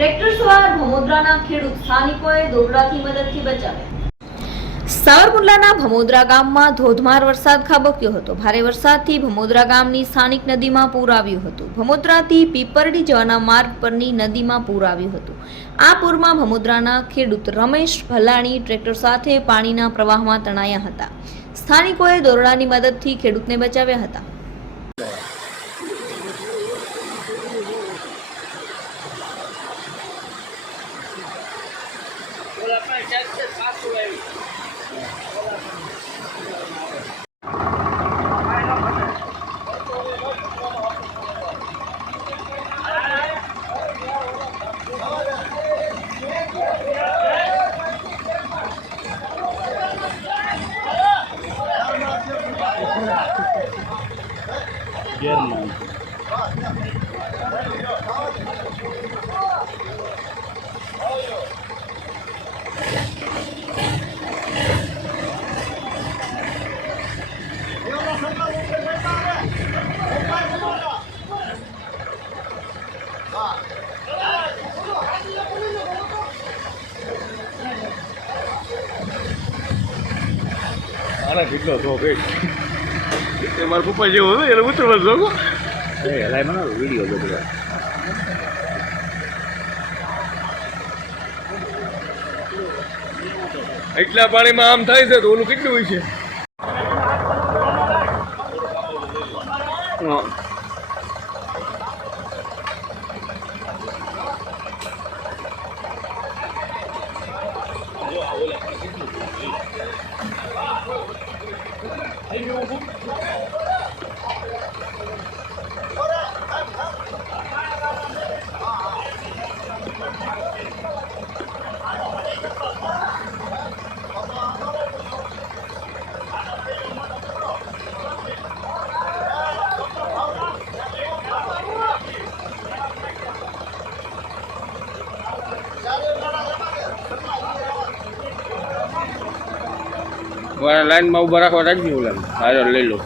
Tractor સવાર ભમોદરાના ખેડૂત સ્થાનિકોએ દોરડાથી મદદથી બચાવ્યા. સાવરકુંડલાના ભમોદરા ગામમાં ધોધમાર વરસાદ ખાબક્યો હતો. ભારે વરસાદથી ભમોદરા ગામની સ્થાનિક નદીમાં પૂર આવ્યું હતું. ભમોદરાથી પીપરડી જવાના માર્ગ પરની નદીમાં પૂર આવ્યું હતું. આ પૂરમાં ભમોદરાના ખેડૂત રમેશ ભલાણી ટ્રેક્ટર સાથે પાણીના પ્રવાહમાં તણાયા હતા. સ્થાનિકોએ દોરડાની મદદથી ખેડૂતને બચાવ્યા હતા. Guillermo. આના કેટલો તો ભાઈ? મારા પપ્પા જેવો હતો એટલે ઉતરવા જોગો. એ હલાય મને વીડિયો બધા એટલા પાણીમાં આમ થાય છે તો ઓલું કેટલું હોય છે? હા. લાઈનમાં ઊભા રાખવા રાખજો ઓલા હારે લઈ લો